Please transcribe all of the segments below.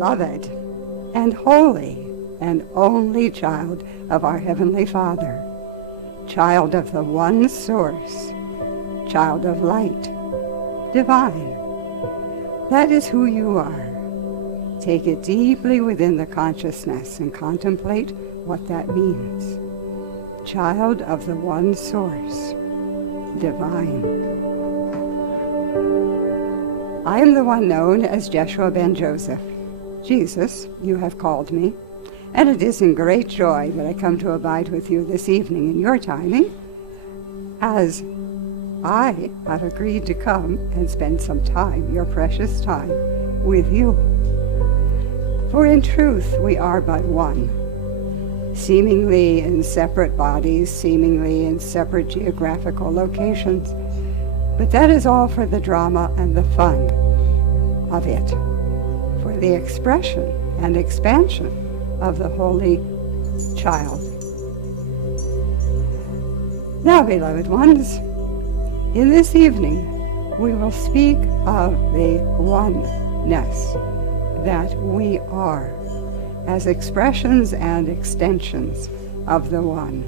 beloved and holy and only child of our Heavenly Father, child of the one source, child of light, divine. That is who you are. Take it deeply within the consciousness and contemplate what that means. Child of the one source, divine. I am the one known as Jeshua ben Joseph. Jesus, you have called me, and it is in great joy that I come to abide with you this evening in your timing, as I have agreed to come and spend some time, your precious time, with you. For in truth we are but one, seemingly in separate bodies, seemingly in separate geographical locations, but that is all for the drama and the fun of it, for the expression and expansion of the Holy Child. Now, beloved ones, in this evening we will speak of the oneness that we are, as expressions and extensions of the one.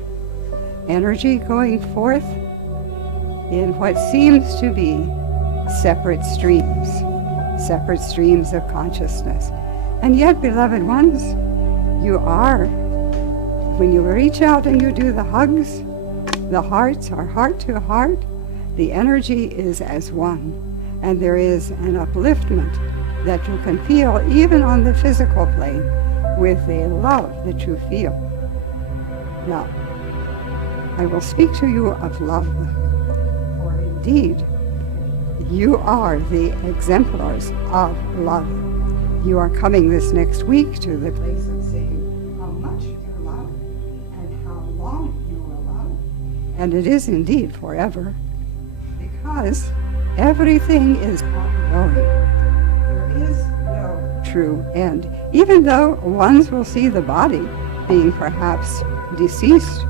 Energy going forth in what seems to be separate streams of consciousness. And yet, beloved ones, you are, when you reach out and you do the hugs, the hearts are heart to heart, the energy is as one. And there is an upliftment that you can feel even on the physical plane with the love that you feel. Now, I will speak to you of love, for indeed, you are the exemplars of love. You are coming this next week to the place of saying how much you love and how long you will love. And it is indeed forever, because everything is ongoing. There is no true end. Even though ones will see the body being perhaps deceased,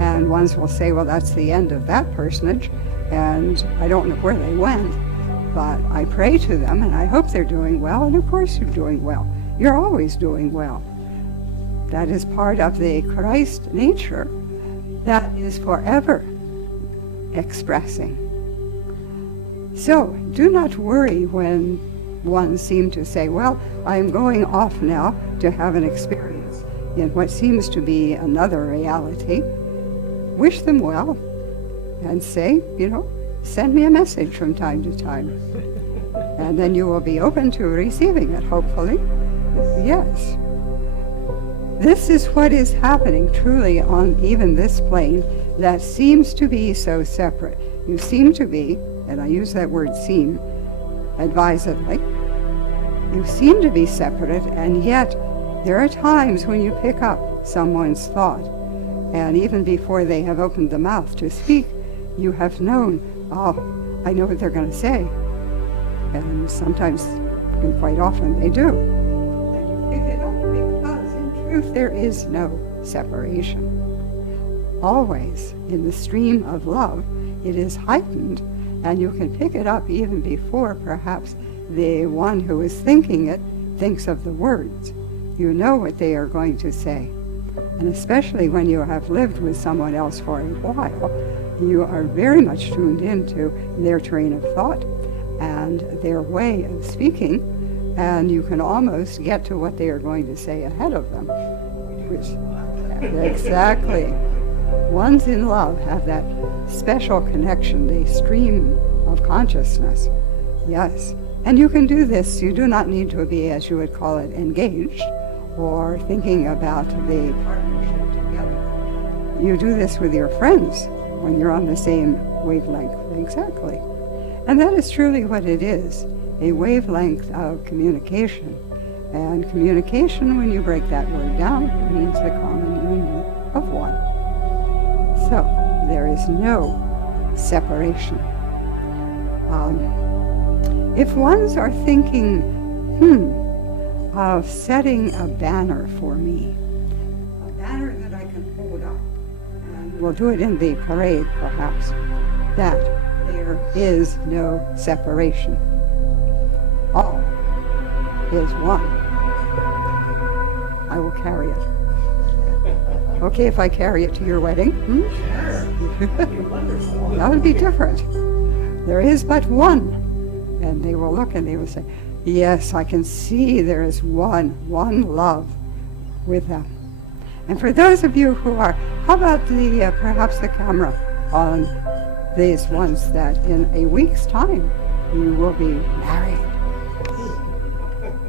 and ones will say, well, that's the end of that personage, and I don't know where they went, but I pray to them, and I hope they're doing well, and of course you're doing well. You're always doing well. That is part of the Christ nature that is forever expressing. So do not worry when one seem to say, well, I'm going off now to have an experience in what seems to be another reality. Wish them well and say, send me a message from time to time. And then you will be open to receiving it, hopefully. Yes. This is what is happening truly on even this plane that seems to be so separate. You seem to be, and I use that word seem advisedly, you seem to be separate, and yet there are times when you pick up someone's thought, and even before they have opened the mouth to speak, you have known, oh, I know what they're going to say. And sometimes, and quite often, they do. And you pick it up because, in truth, there is no separation. Always, in the stream of love, it is heightened, and you can pick it up even before, perhaps, the one who is thinking it thinks of the words. You know what they are going to say. And especially when you have lived with someone else for a while, you are very much tuned into their train of thought and their way of speaking, and you can almost get to what they are going to say ahead of them. Exactly. Ones in love have that special connection, the stream of consciousness. Yes. And you can do this. You do not need to be, as you would call it, engaged or thinking about the partnership together. You do this with your friends when you're on the same wavelength. Exactly. And that is truly what it is, a wavelength of communication. And communication, when you break that word down, means the common union of one. So there is no separation. If ones are thinking, of setting a banner for me, a banner that I can hold up, and we'll do it in the parade perhaps, that there is no separation. All is one. I will carry it. Okay, if I carry it to your wedding? That would be different. There is but one. And they will look and they will say, yes, I can see there is one love with them. And for those of you who are, how about perhaps the camera on these ones that in a week's time you will be married,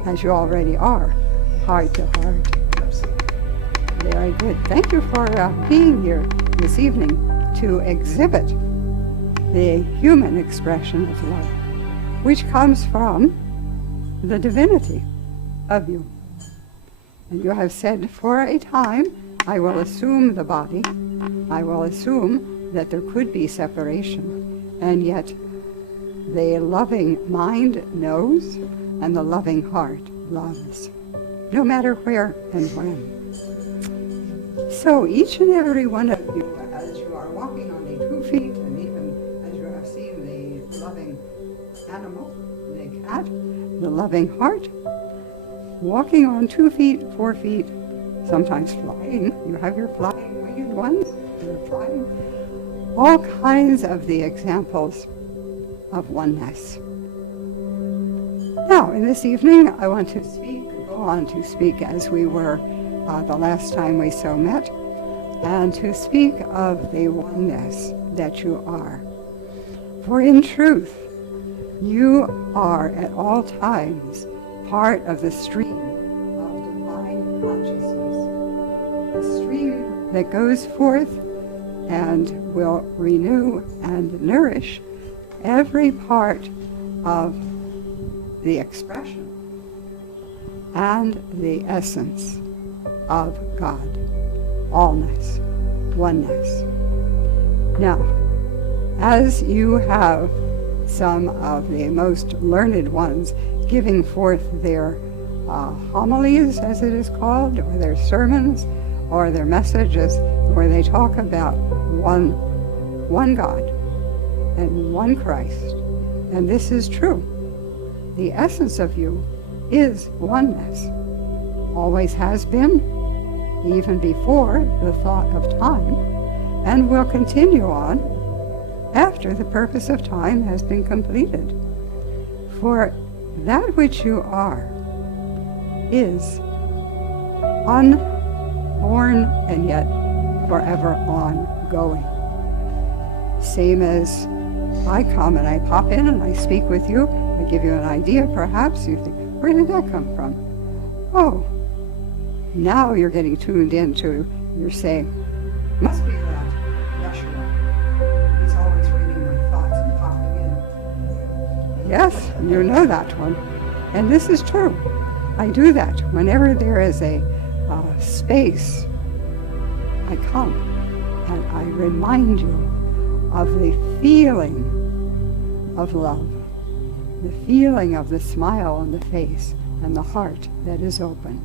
as you already are, heart to heart. Very good. Thank you for being here this evening to exhibit the human expression of love, which comes from the divinity of you. And you have said, for a time, I will assume the body. I will assume that there could be separation. And yet, the loving mind knows, and the loving heart loves, no matter where and when. So each and every one of you, as you are walking on the 2 feet, and even as you have seen the loving animal, the cat, the loving heart, walking on 2 feet, 4 feet, sometimes flying. You have your flying winged ones, you're flying. All kinds of the examples of oneness. Now, in this evening, I want to go on to speak as we were the last time we so met, and to speak of the oneness that you are. For in truth, you are at all times part of the stream of divine consciousness, a stream that goes forth and will renew and nourish every part of the expression and the essence of God, allness, oneness. Now, as you have some of the most learned ones giving forth their homilies, as it is called, or their sermons, or their messages, where they talk about one God and one Christ, and this is true. The essence of you is oneness, always has been, even before the thought of time, and will continue on after the purpose of time has been completed. For that which you are is unborn and yet forever ongoing. Same as I come and I pop in and I speak with you, I give you an idea perhaps, you think, where did that come from? Oh, now you're getting tuned into, you're saying, must be that Jeshua. He's always reading my thoughts and popping in. Yes, you know that one. And this is true. I do that. Whenever there is a space, I come and I remind you of the feeling of love, the feeling of the smile on the face and the heart that is open.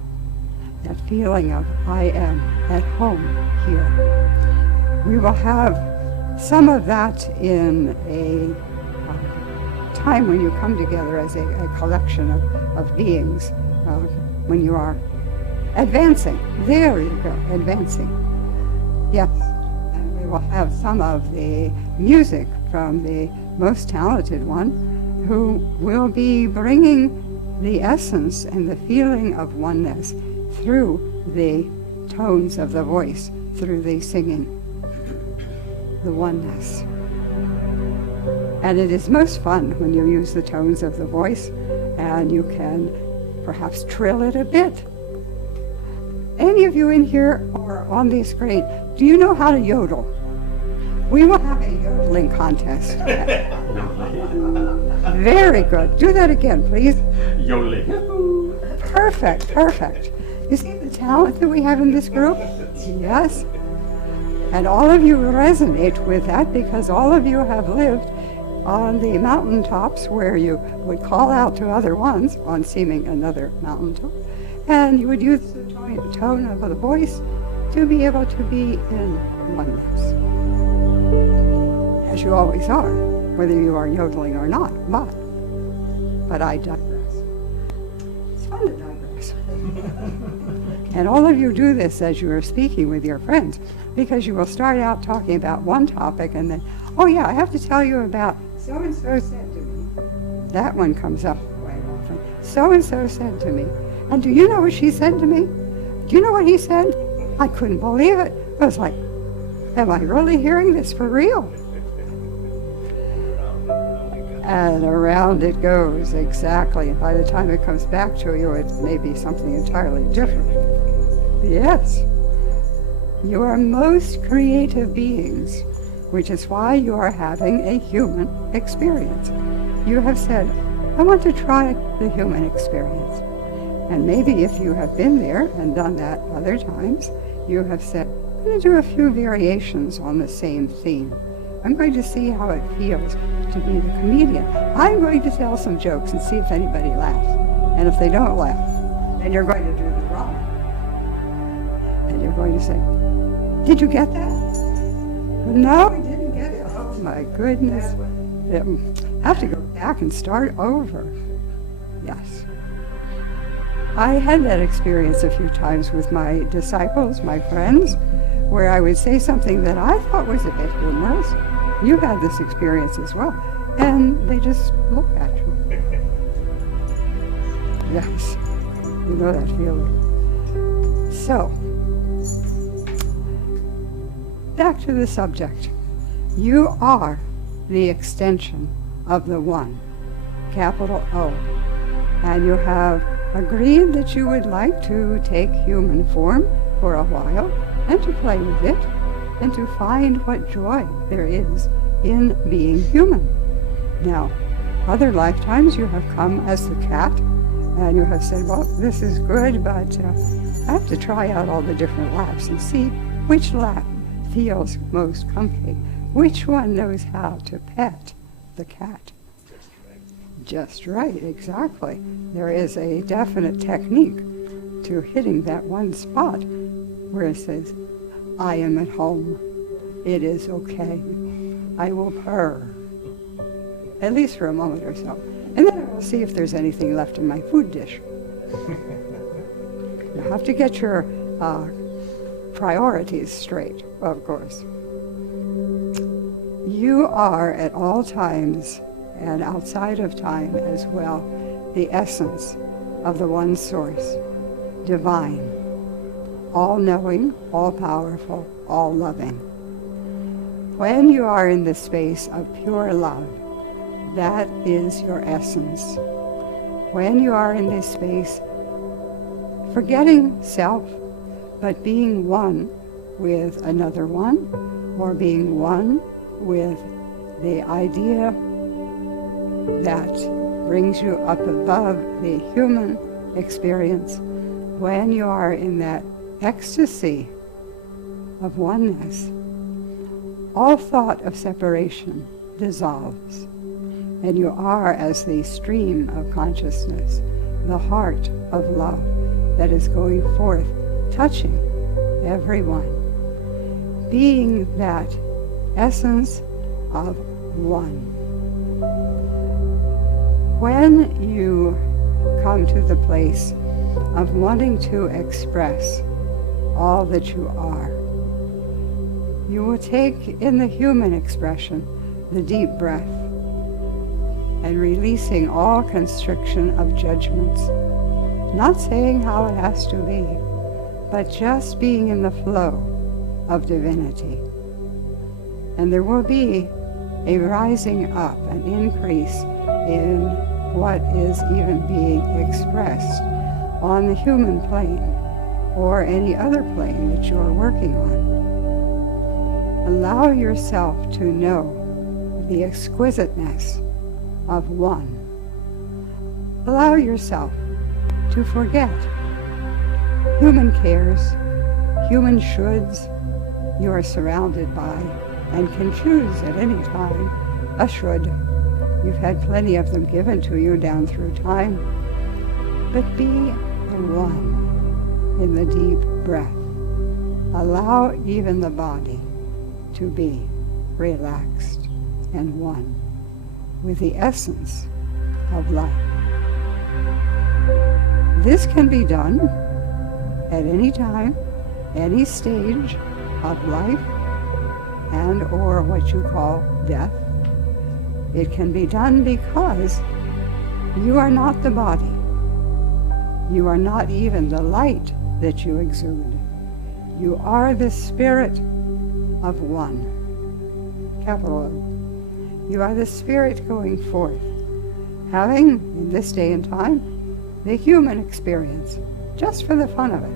That feeling of I am at home here. We will have some of that in a time when you come together as a collection of beings, when you are advancing. There you go, advancing. Yes, and we will have some of the music from the most talented one, who will be bringing the essence and the feeling of oneness through the tones of the voice, through the singing, the oneness. And it is most fun when you use the tones of the voice and you can perhaps trill it a bit. Any of you in here or on the screen, do you know how to yodel? We will have a yodeling contest. Very good. Do that again, please. Yodeling. Perfect, perfect. You see the talent that we have in this group? Yes. And all of you resonate with that because all of you have lived on the mountaintops where you would call out to other ones on seeming another mountaintop, and you would use the tone of the voice to be able to be in oneness, as you always are, whether you are yodeling or not. But I digress. It's fun to digress. And all of you do this as you are speaking with your friends, because you will start out talking about one topic and then, oh yeah, I have to tell you about so-and-so said to me. That one comes up quite often. So-and-so said to me. And do you know what she said to me? Do you know what he said? I couldn't believe it. I was like, am I really hearing this for real? And around it goes, exactly. And by the time it comes back to you, it may be something entirely different. Yes. You are most creative beings, which is why you are having a human experience. You have said, I want to try the human experience. And maybe if you have been there and done that other times, you have said, I'm going to do a few variations on the same theme. I'm going to see how it feels to be the comedian. I'm going to tell some jokes and see if anybody laughs. And if they don't laugh, then you're going to do the drama. And you're going to say, did you get that? No, I didn't get it. Oh my goodness. I have to go back and start over. Yes. I had that experience a few times with my disciples, my friends, where I would say something that I thought was a bit humorous. You had this experience as well. And they just look at you. Yes, you know that feeling. So, back to the subject. You are the extension of the One, capital O. And you have agreed that you would like to take human form for a while and to play with it and to find what joy there is in being human. Now, other lifetimes you have come as the cat and you have said, well, this is good, but I have to try out all the different laps and see which lap feels most comfy, which one knows how to pet the cat. Just right, exactly. There is a definite technique to hitting that one spot where it says, I am at home. It is okay. I will purr, at least for a moment or so. And then I will see if there's anything left in my food dish. You have to get your priorities straight, of course. You are at all times, and outside of time as well, the essence of the one source, divine, all-knowing, all-powerful, all-loving. When you are in the space of pure love, that is your essence. When you are in this space, forgetting self, but being one with another one, or being one with the idea that brings you up above the human experience, when you are in that ecstasy of oneness, all thought of separation dissolves, and you are as the stream of consciousness, the heart of love that is going forth, touching everyone, being that essence of one. When you come to the place of wanting to express all that you are, you will take in the human expression the deep breath and releasing all constriction of judgments, not saying how it has to be, but just being in the flow of divinity. And there will be a rising up, an increase in what is even being expressed on the human plane or any other plane that you are working on. Allow yourself to know the exquisiteness of one. Allow yourself to forget human cares, human shoulds. You are surrounded by and can choose at any time a should. You've had plenty of them given to you down through time. But be the one in the deep breath. Allow even the body to be relaxed and one with the essence of life. This can be done at any time, any stage of life and or what you call death. It can be done because you are not the body. You are not even the light that you exude. You are the spirit of one, capital O. You are the spirit going forth, having, in this day and time, the human experience, just for the fun of it.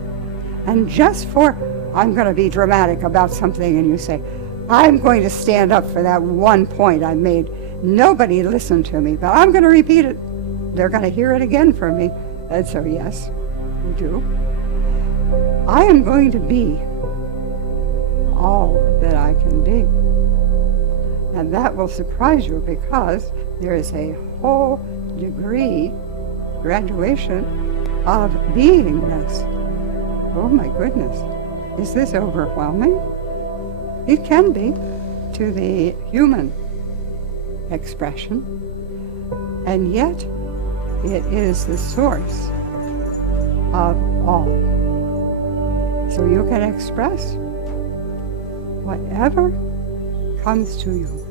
And just for, I'm going to be dramatic about something, and you say, I'm going to stand up for that one point I made. Nobody listened to me, but I'm going to repeat it. They're going to hear it again from me. And so, yes, you do. I am going to be all that I can be. And that will surprise you because there is a whole degree, graduation of beingness. Oh my goodness, is this overwhelming? It can be to the human expression, and yet it is the source of all. So you can express whatever comes to you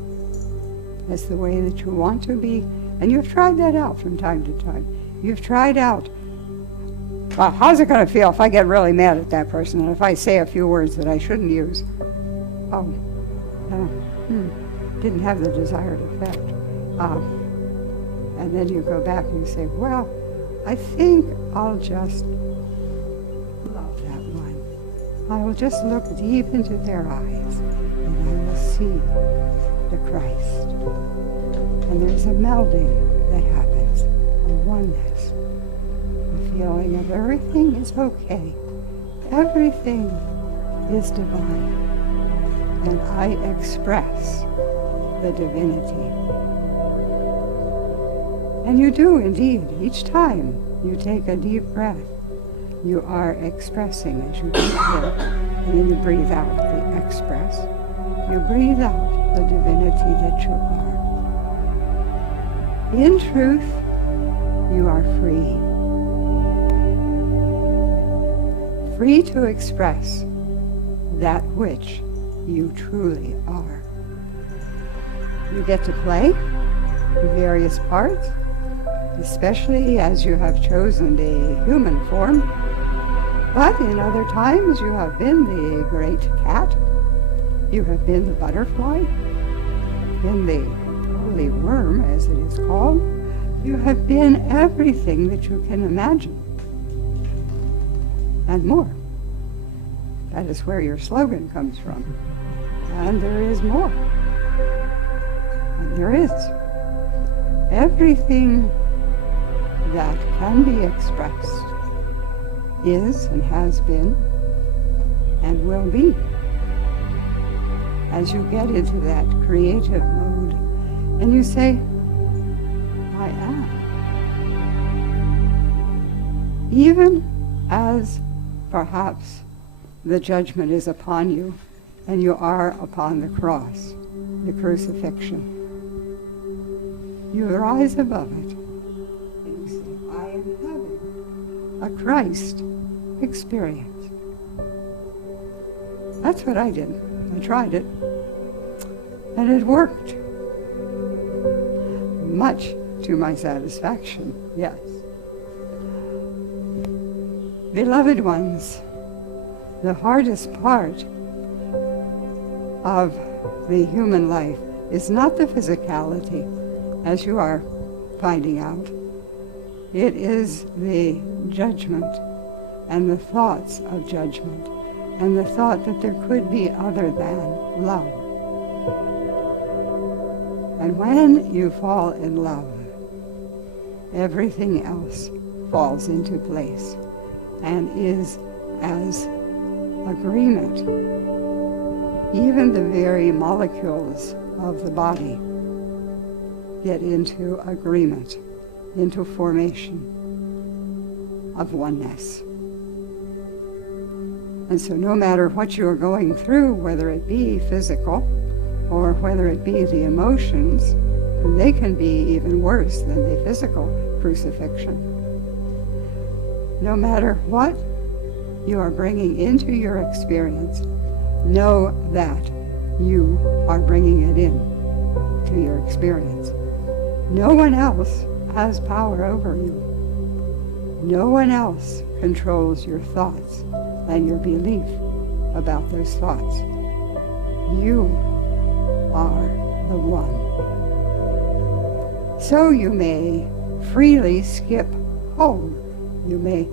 as the way that you want to be, and you've tried that out from time to time. You've tried out, well, how's it going to feel if I get really mad at that person and if I say a few words that I shouldn't use? Didn't have the desired effect. And then you go back and you say, well, I think I'll just love that one. I will just look deep into their eyes and I will see the Christ. And there's a melding that happens, a oneness, a feeling of everything is okay. Everything is divine. And I express the divinity. And you do indeed. Each time you take a deep breath, you are expressing as you breathe in, and then you breathe out the express. You breathe out the divinity that you are. In truth, you are free. Free to express that which you truly are. You get to play various parts, especially as you have chosen the human form. But in other times you have been the great cat, you have been the butterfly, been the holy worm, as it is called. You have been everything that you can imagine, and more. That is where your slogan comes from. And there is more. And there is. Everything that can be expressed is and has been and will be. As you get into that creative mode and you say, I am. Even as perhaps the judgment is upon you and you are upon the cross, the crucifixion, you rise above it and you say, I am having a Christ experience. That's what I did. I tried it. And it worked. Much to my satisfaction, yes. Beloved ones, the hardest part of the human life is not the physicality, as you are finding out. It is the judgment and the thoughts of judgment and the thought that there could be other than love. And when you fall in love, everything else falls into place and is as agreement. Even the very molecules of the body get into agreement, into formation of oneness. And so no matter what you are going through, whether it be physical or whether it be the emotions, they can be even worse than the physical crucifixion. No matter what you are bringing into your experience, know that you are bringing it in to your experience. No one else has power over you. No one else controls your thoughts and your belief about those thoughts. You are the one. So you may freely skip home. You may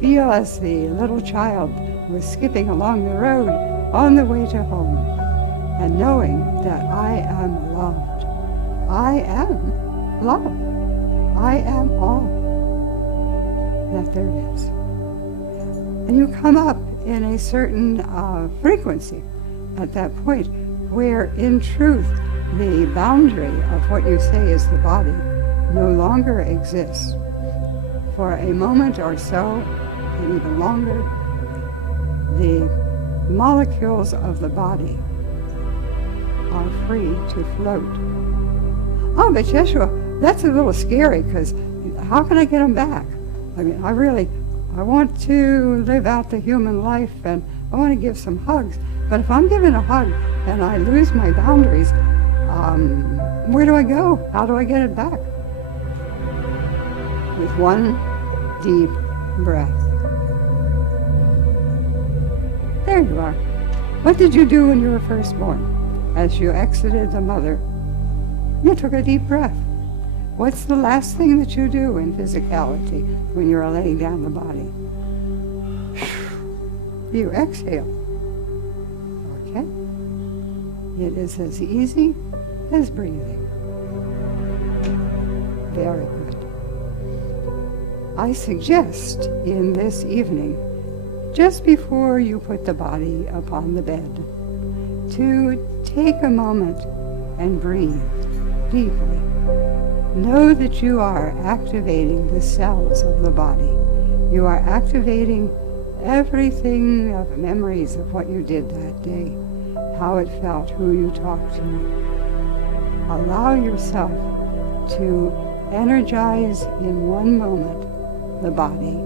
feel as the little child was skipping along the road on the way to home, and knowing that I am loved. I am love. I am all that there is. And you come up in a certain frequency at that point where, in truth, the boundary of what you say is the body no longer exists. For a moment or so, and even longer, the molecules of the body are free to float. Oh, but Jeshua, that's a little scary, because how can I get them back? I mean, I want to live out the human life, and I want to give some hugs. But if I'm giving a hug and I lose my boundaries, where do I go? How do I get it back? With one deep breath. There you are. What did you do when you were first born? As you exited the mother, you took a deep breath. What's the last thing that you do in physicality when you're laying down the body? You exhale. Okay? It is as easy as breathing. Very good. I suggest in this evening, just before you put the body upon the bed, to take a moment and breathe deeply. Know that you are activating the cells of the body. You are activating everything of memories of what you did that day, how it felt, who you talked to. Allow yourself to energize in one moment the body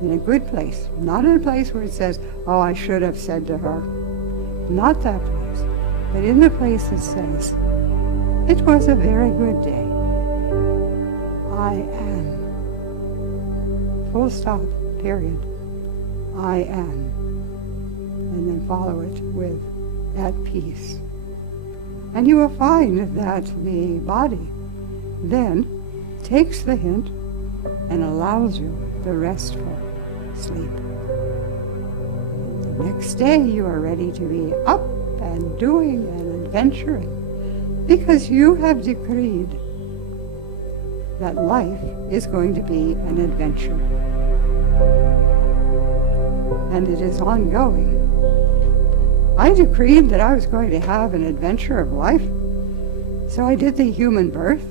in a good place, not in a place where it says, oh, I should have said to her. Not that place, but in the place that says, it was a very good day. I am. Full stop, period. I am. And then follow it with at peace. And you will find that the body then takes the hint and allows you the restful sleep. The next day you are ready to be up and doing and adventuring, because you have decreed that life is going to be an adventure. And it is ongoing. I decreed that I was going to have an adventure of life. So I did the human birth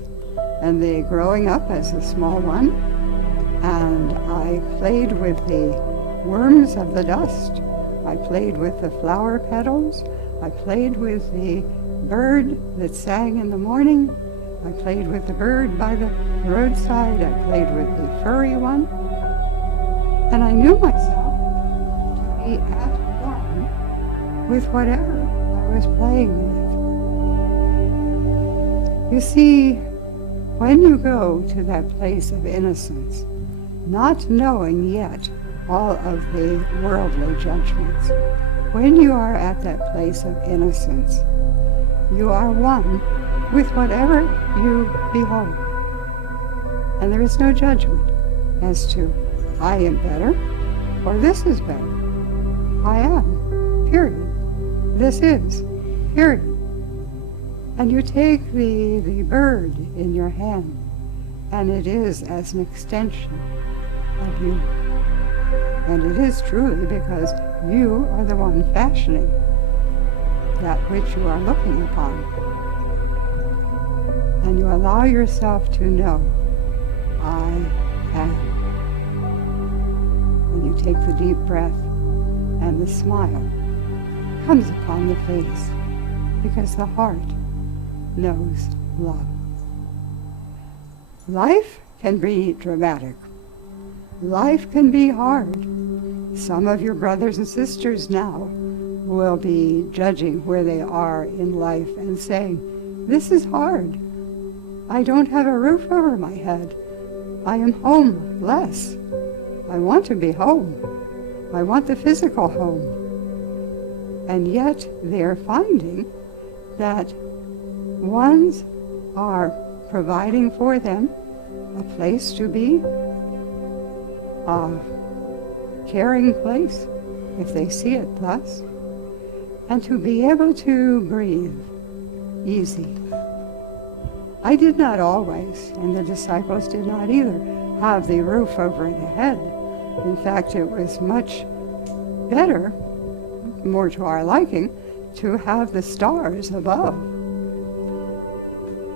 and the growing up as a small one. And I played with the worms of the dust. I played with the flower petals. I played with the bird that sang in the morning. I played with the bird by the roadside. I played with the furry one. And I knew myself to be at one with whatever I was playing with. You see, when you go to that place of innocence, not knowing yet all of the worldly judgments, when you are at that place of innocence, you are one with whatever you behold. And there is no judgment as to, I am better, or this is better. I am, period. This is, period. And you take the bird in your hand, and it is as an extension of you. And it is truly because you are the one fashioning that which you are looking upon. And you allow yourself to know, I am. And you take the deep breath, and the smile comes upon the face, because the heart knows love. Life can be dramatic. Life can be hard. Some of your brothers and sisters now will be judging where they are in life and saying, this is hard. I don't have a roof over my head. I am homeless. I want to be home. I want the physical home. And yet they're finding that ones are providing for them a place to be, a caring place, if they see it thus, and to be able to breathe easy. I did not always, and the disciples did not either, have the roof over the head. In fact, it was much better, more to our liking, to have the stars above.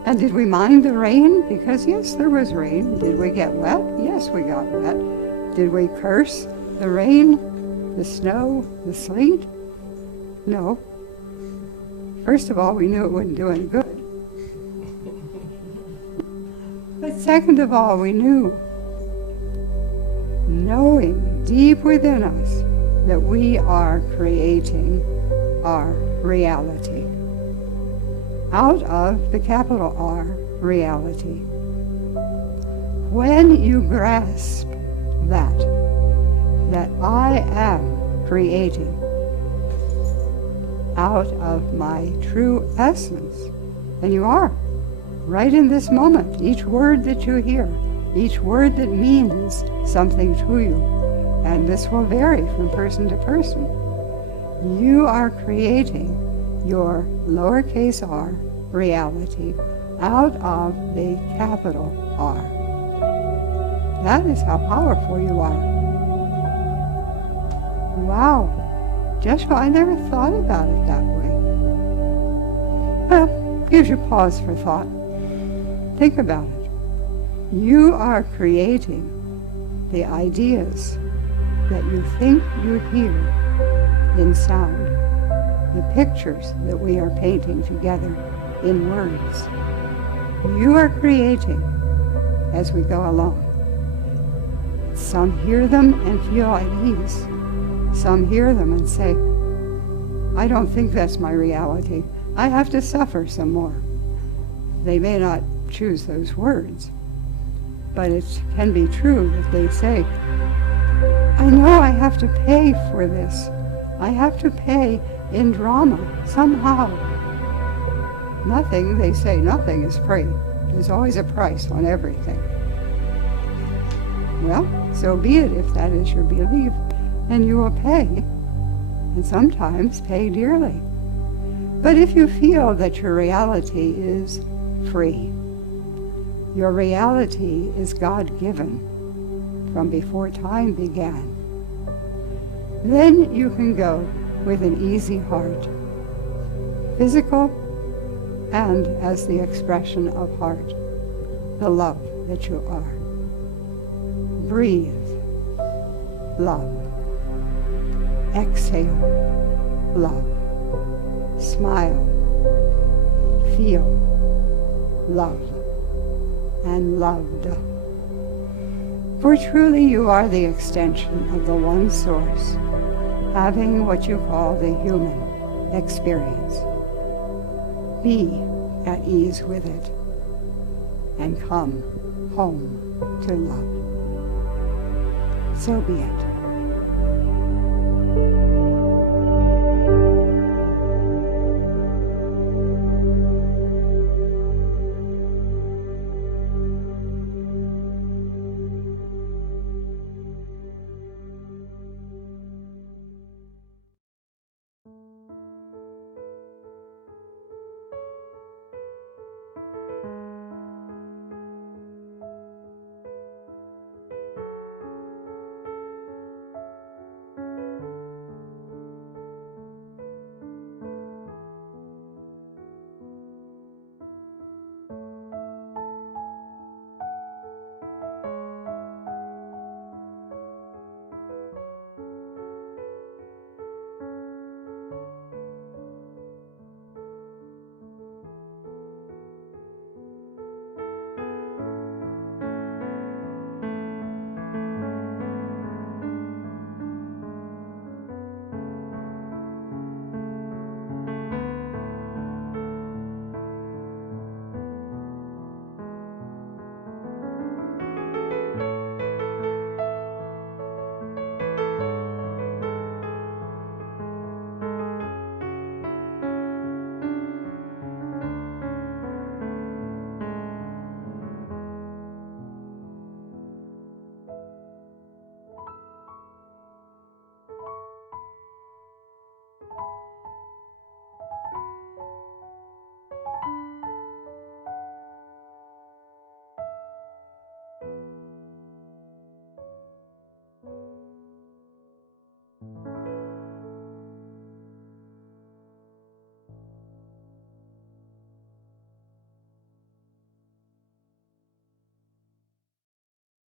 And did we mind the rain? Because yes, there was rain. Did we get wet? Yes, we got wet. Did we curse the rain, the snow, the sleet? No. First of all, we knew it wouldn't do any good. But second of all, we knew, knowing deep within us, that we are creating our reality out of the capital R reality. When you grasp that I am creating out of my true essence, and you are, right in this moment, each word that you hear, each word that means something to you, and this will vary from person to person, you are creating your lowercase r reality out of the capital R. That is how powerful you are. Wow, Jeshua, I never thought about it that way. Well, gives you pause for thought. Think about it. You are creating the ideas that you think you hear in sound, the pictures that we are painting together in words. You are creating as we go along. Some hear them and feel at ease. Some hear them and say, I don't think that's my reality. I have to suffer some more. They may not choose those words, but it can be true that they say, I know I have to pay for this. I have to pay in drama somehow. Nothing, they say, nothing is free. There's always a price on everything. Well, so be it if that is your belief, and you will pay, and sometimes pay dearly. But if you feel that your reality is free, your reality is God-given from before time began, then you can go with an easy heart, physical and as the expression of heart, the love that you are. Breathe love. Exhale love. Smile. Feel love and loved. For truly you are the extension of the one source, having what you call the human experience. Be at ease with it and come home to love. So be it.